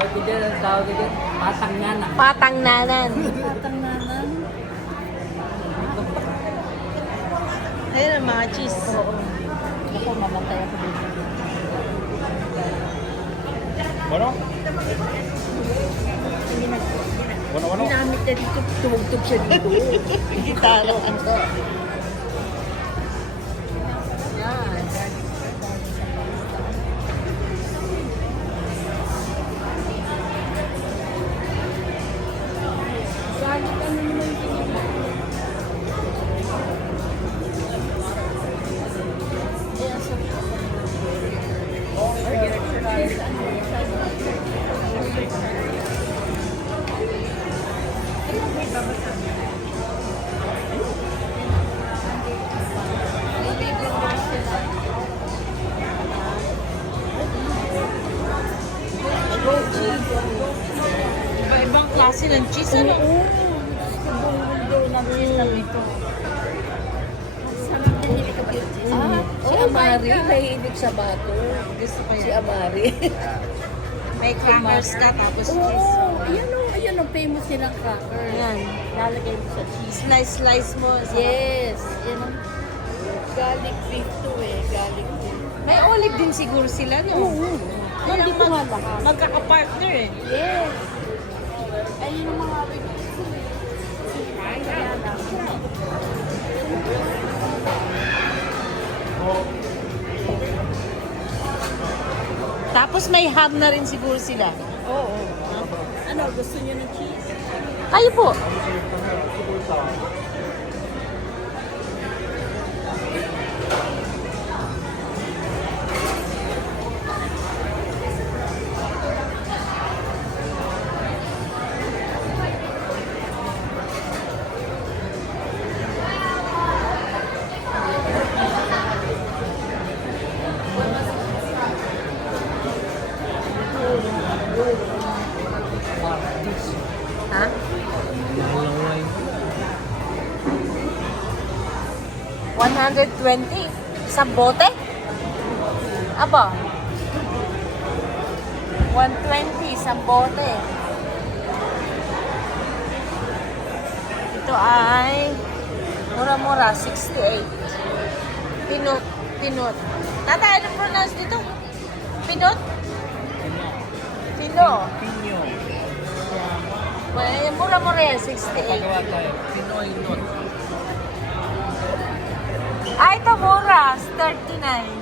Tawag ko dyan, patangnanan. Patangnanan. Patangnanan. Ayun ang mga cheese. Oo. Ako, mamatay ako dito. Bueno? Bueno. Ginamit na dito, tumugtog siya dito. Gitara. Yan. Galit ano naman pinili. Iba-ibang klase ng cheese, ano? Oo. Doon ng cheese na ito. Sarap din nila kapag cheese. Si Amari, mahilig sa bato. Gusto ko Si yan. Amari. May crackers ka, tapos cheese. Oo, ayan ang famous nilang cracker. Yan. Lalagay mo sa cheese. Slice mo. Yes, yan ang garlic beef to garlic beef. May olive din siguro sila, no? Oo. Hindi ko nga lahat. Magkaka-partner eh. Yes. Ayun yung mga reviews ko Kaya lang. Tapos may ham na rin siguro sila. Oo. Ano, gusto niyo ng cheese? Kayo po. Ha? 120? Isang bote? Aba? 120, isang bote. Ito ay mura-mura, 68. Pinot. Tata, anong pronounce dito? Pinot? Pino. Piño. Well, mura-mura yan, 68. Pagawa tayo. Pinoy not. Ah, ito mura, 39.